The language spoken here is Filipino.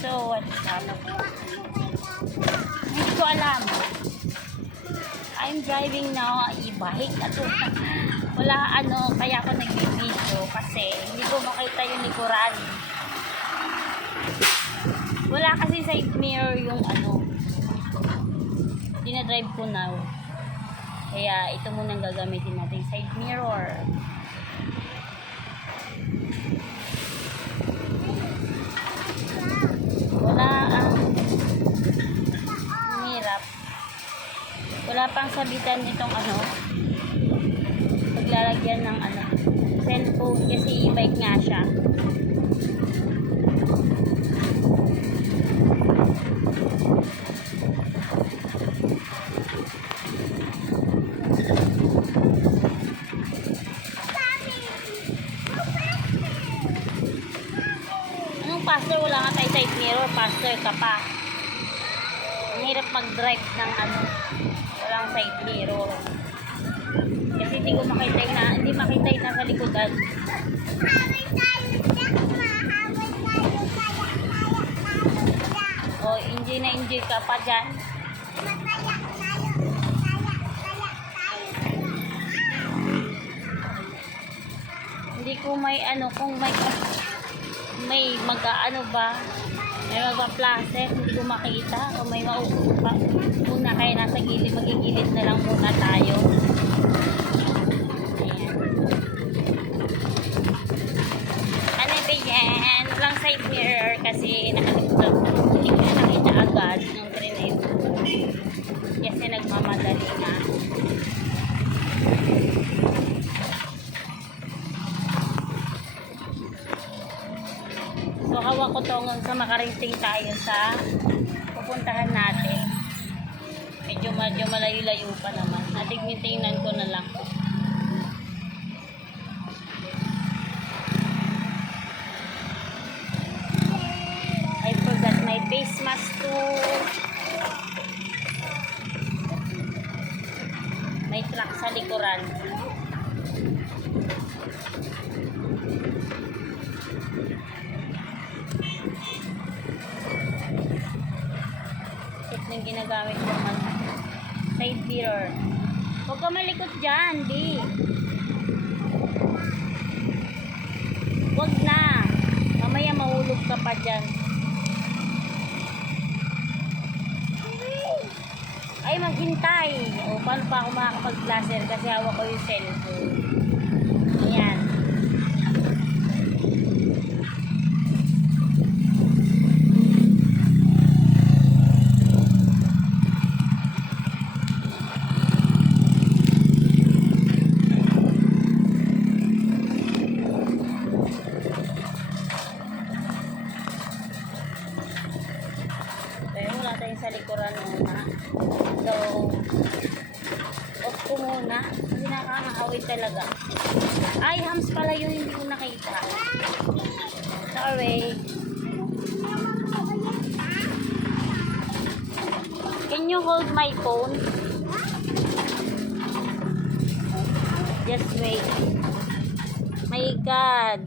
So, what's up? Hindi ko alam. I'm driving now e-bike. Wala kaya ako nag-video kasi hindi ko makita yung likuran. Wala kasi side mirror yung dinadrive ko now. Kaya ito muna ang gagamitin natin, side mirror. Hirap. Wala pang sabitan itong paglalagyan ng cellphone kasi e-bike nga siya. Faster, wala nga tayo side mirror, faster ka pa. Ang hirap mag-drive ng walang side mirror. Kasi hindi makita yung nasa likodan. O, enjoy na enjoy ka pa dyan. Hindi ko kung may magpa-placer, hindi ko makita o may mauupa muna, kaya nasa gilid, magigilid na lang muna tayo. Ayan. Ba yan? Walang side mirror kasi nakalikot. Hindi ko nakita agad ng grenade kasi nagmamadali nga. So, hawak ko to hanggang sa makarating tayo sa pupuntahan natin. Medyo malayo-layo pa naman. Tingnan ko na lang. I forgot my face mask too. May truck sa likuran. Yung ginagamit ko side mirror. Huwag ka malikot dyan, di. Huwag na. Mamaya mahulog ka pa dyan. Ay, maghintay. O, paano pa ako makakapag-placer kasi hawak ko yung cellphone. Ayan. Wala tayong sa likuran muna. So, off ko muna. Hindi nakakahawid talaga. Ay, hams pala yung hindi ko nakita. Sorry. Can you hold my phone? Just wait. My God.